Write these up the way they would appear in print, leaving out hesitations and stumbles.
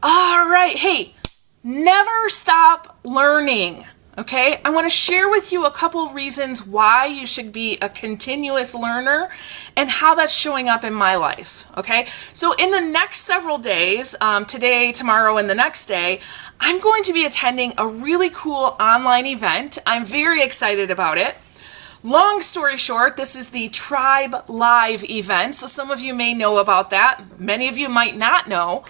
All right. Hey, never stop learning. Okay, I want to share with you a couple reasons why you should be a continuous learner and how that's showing up in my life. Okay, so in the next several days, today, tomorrow, and the next day, I'm going to be attending a really cool online event. I'm very excited about it. Long story short, this is the Tribe Live event. So some of you may know about that. Many of you might not know.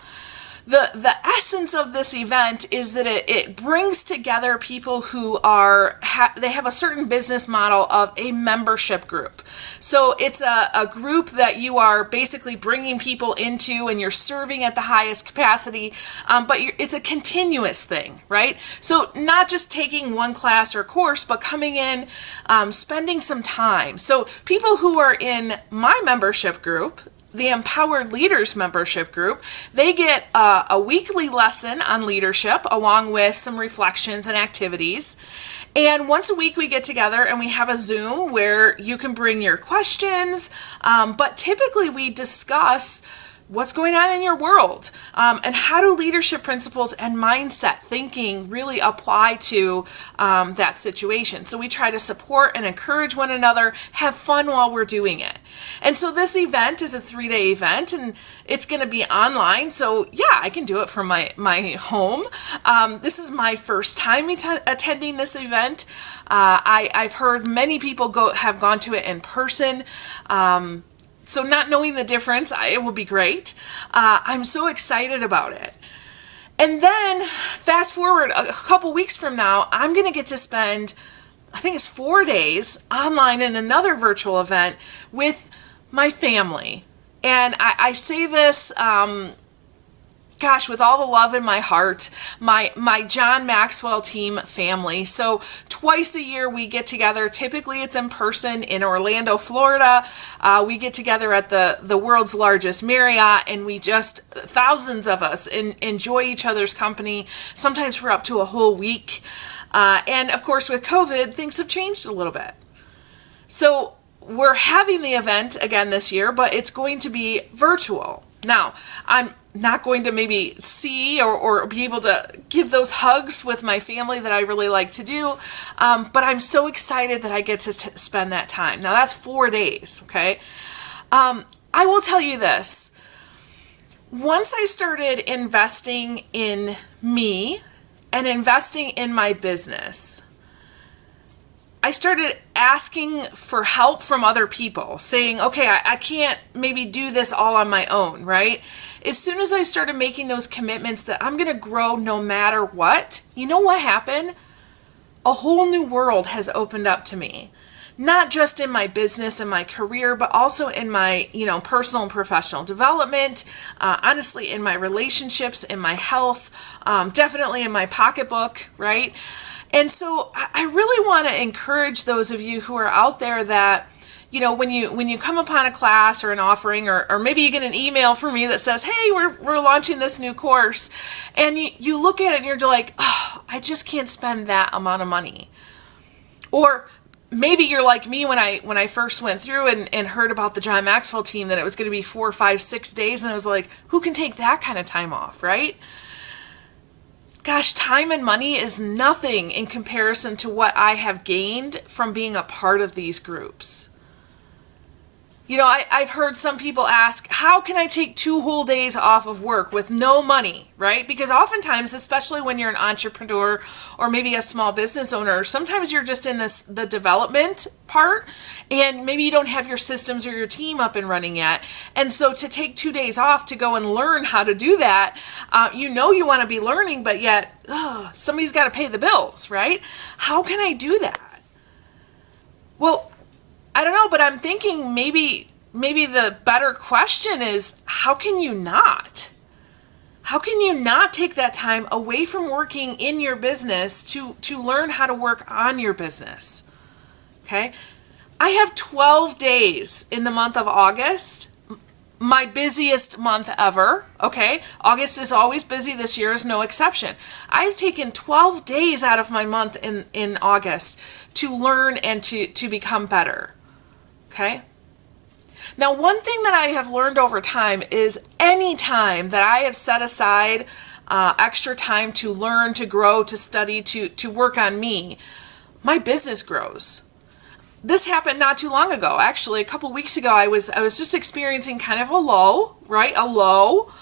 The essence of this event is that it brings together people who they have a certain business model of a membership group. So it's a group that you are basically bringing people into and you're serving at the highest capacity, but it's a continuous thing, right? So not just taking one class or course, but coming in, spending some time. So people who are in my membership group, the Empowered Leaders membership group, they get a weekly lesson on leadership along with some reflections and activities. And once a week we get together and we have a Zoom where you can bring your questions, but typically we discuss what's going on in your world, and how do leadership principles and mindset thinking really apply to that situation. So we try to support and encourage one another, have fun while we're doing it. And so this event is a 3-day event and it's going to be online. So yeah, I can do it from my home. This is my first time attending this event. I've heard many people have gone to it in person. So not knowing the difference, it will be great. I'm so excited about it. And then fast forward a couple weeks from now, I'm going to get to spend, I think it's 4 days online in another virtual event with my family. And I say this, with all the love in my heart, my John Maxwell team family. So twice a year we get together. Typically it's in person in Orlando, Florida. We get together at the world's largest Marriott, and thousands of us enjoy each other's company, sometimes for up to a whole week. And of course with COVID, things have changed a little bit. So we're having the event again this year, but it's going to be virtual. Now, I'm not going to maybe see or be able to give those hugs with my family that I really like to do, but I'm so excited that I get to spend that time. Now, that's 4 days, okay? I will tell you this. Once I started investing in me and investing in my business, I started asking for help from other people, saying, okay, I can't maybe do this all on my own, right? As soon as I started making those commitments that I'm going to grow no matter what, you know what happened? A whole new world has opened up to me. Not just in my business and my career, but also in my, personal and professional development, honestly, in my relationships, in my health, definitely in my pocketbook, right? And so I really want to encourage those of you who are out there that, when you come upon a class or an offering, or maybe you get an email from me that says, hey, we're launching this new course, and you look at it and you're just like, oh, I just can't spend that amount of money. Or maybe you're like me when I first went through and heard about the John Maxwell team, that it was going to be 4, 5, 6 days, and I was like, who can take that kind of time off, right? Gosh, time and money is nothing in comparison to what I have gained from being a part of these groups. I've heard some people ask, how can I take 2 whole days off of work with no money, right? Because oftentimes, especially when you're an entrepreneur or maybe a small business owner, sometimes you're just in the development part, and maybe you don't have your systems or your team up and running yet. And so to take 2 days off to go and learn how to do that, you want to be learning, but yet somebody's got to pay the bills, right? How can I do that? Well, I don't know, but I'm thinking maybe the better question is, how can you not? How can you not take that time away from working in your business to learn how to work on your business? Okay? I have 12 days in the month of August, my busiest month ever, okay? August is always busy. This year is no exception. I've taken 12 days out of my month in August to learn and to become better. Okay? Now, one thing that I have learned over time is any time that I have set aside extra time to learn, to grow, to study, to work on me, my business grows. This happened not too long ago. Actually, a couple weeks ago, I was just experiencing kind of a low, right? A low.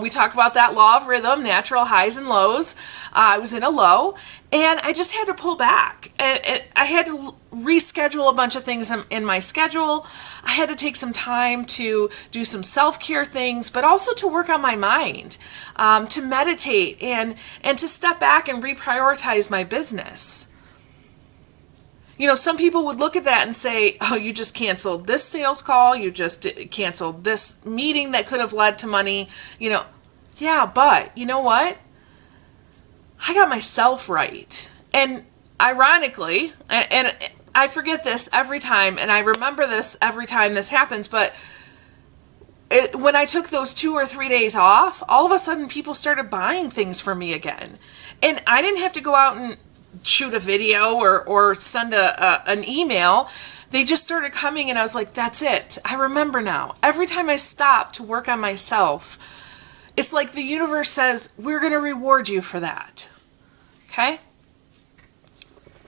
We talk about that law of rhythm, natural highs and lows. I was in a low, and I just had to pull back. And I had to reschedule a bunch of things in my schedule. I had to take some time to do some self-care things, but also to work on my mind, to meditate, and to step back and reprioritize my business. You know, some people would look at that and say, oh, you just canceled this sales call, you just canceled this meeting that could have led to money. You know, yeah, but you know what? I got myself right. And ironically, and I forget this every time, and I remember this every time this happens, but when I took those 2 or 3 days off, all of a sudden people started buying things for me again. And I didn't have to go out and shoot a video or send an email. They just started coming, and I was like, that's it. I remember now. Every time I stop to work on myself, it's like the universe says, we're going to reward you for that. Okay?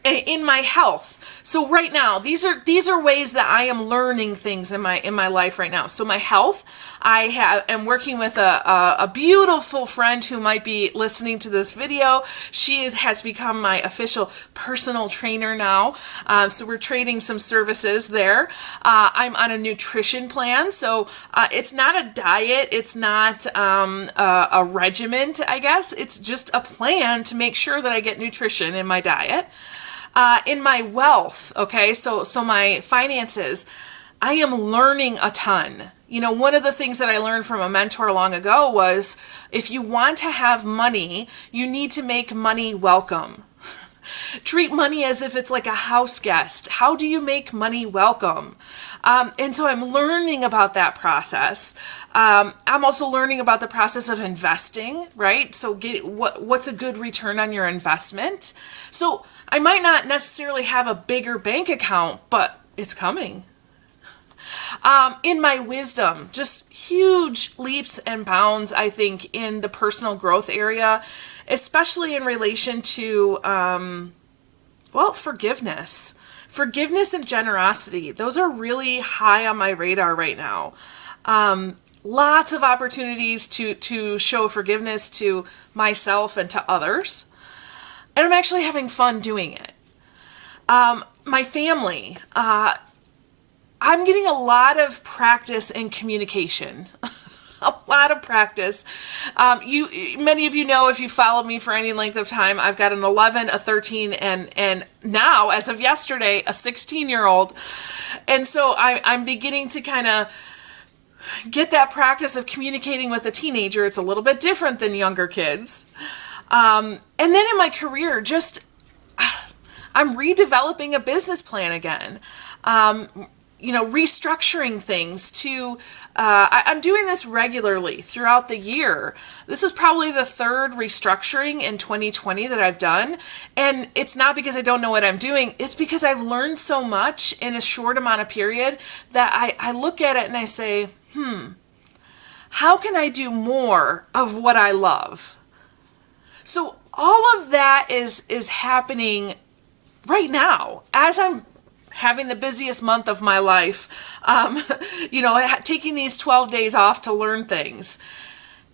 In my health. So right now, these are ways that I am learning things in my life right now. So my health, I am working with a beautiful friend who might be listening to this video. She has become my official personal trainer now. So we're trading some services there. I'm on a nutrition plan. So it's not a diet. It's not a regiment, I guess. It's just a plan to make sure that I get nutrition in my diet. In my wealth, okay, so my finances, I am learning a ton. You know, one of the things that I learned from a mentor long ago was, if you want to have money, you need to make money welcome. Treat money as if it's like a house guest. How do you make money welcome? And so I'm learning about that process. I'm also learning about the process of investing, right? So what's a good return on your investment? So I might not necessarily have a bigger bank account, but it's coming. In my wisdom, just huge leaps and bounds, I think, in the personal growth area, especially in relation to, forgiveness. Forgiveness and generosity. Those are really high on my radar right now. Lots of opportunities to show forgiveness to myself and to others. And I'm actually having fun doing it. My family, I'm getting a lot of practice in communication. A lot of practice. Many of you know, if you followed me for any length of time, I've got an 11, a 13, and now, as of yesterday, a 16-year-old. And so I'm beginning to kind of get that practice of communicating with a teenager. It's a little bit different than younger kids. And then in my career, I'm redeveloping a business plan again. Restructuring things to, I'm doing this regularly throughout the year. This is probably the third restructuring in 2020 that I've done. And it's not because I don't know what I'm doing. It's because I've learned so much in a short amount of period that I look at it and I say, how can I do more of what I love? So all of that is happening right now as I'm having the busiest month of my life, taking these 12 days off to learn things.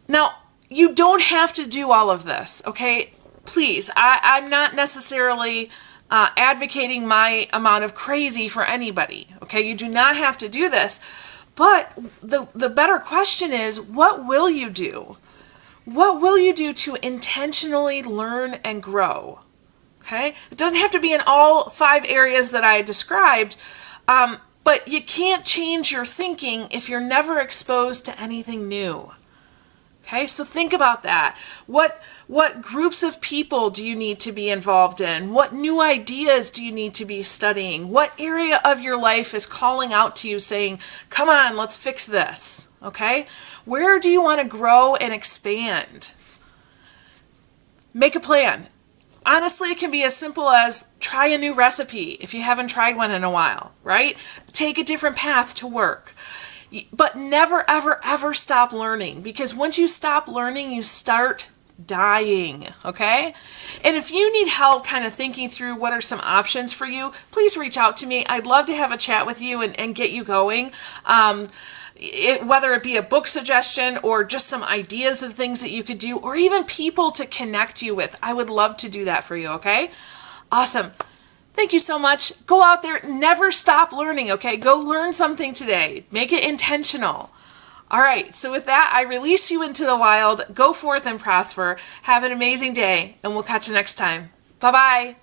Now, you don't have to do all of this, okay? Please, I'm not necessarily advocating my amount of crazy for anybody, okay? You do not have to do this. But the better question is, what will you do? What will you do to intentionally learn and grow? Okay? It doesn't have to be in all 5 areas that I described, but you can't change your thinking if you're never exposed to anything new. Okay? So think about that. What groups of people do you need to be involved in? What new ideas do you need to be studying? What area of your life is calling out to you saying, come on, let's fix this? Okay? Where do you want to grow and expand? Make a plan. Honestly, it can be as simple as try a new recipe if you haven't tried one in a while, right? Take a different path to work. But never, ever, ever stop learning, because once you stop learning, you start dying, okay? And if you need help kind of thinking through what are some options for you, please reach out to me. I'd love to have a chat with you and get you going. Whether it be a book suggestion or just some ideas of things that you could do, or even people to connect you with. I would love to do that for you, okay? Awesome. Thank you so much. Go out there, never stop learning, okay? Go learn something today. Make it intentional. All right, so with that, I release you into the wild. Go forth and prosper. Have an amazing day, and we'll catch you next time. Bye-bye.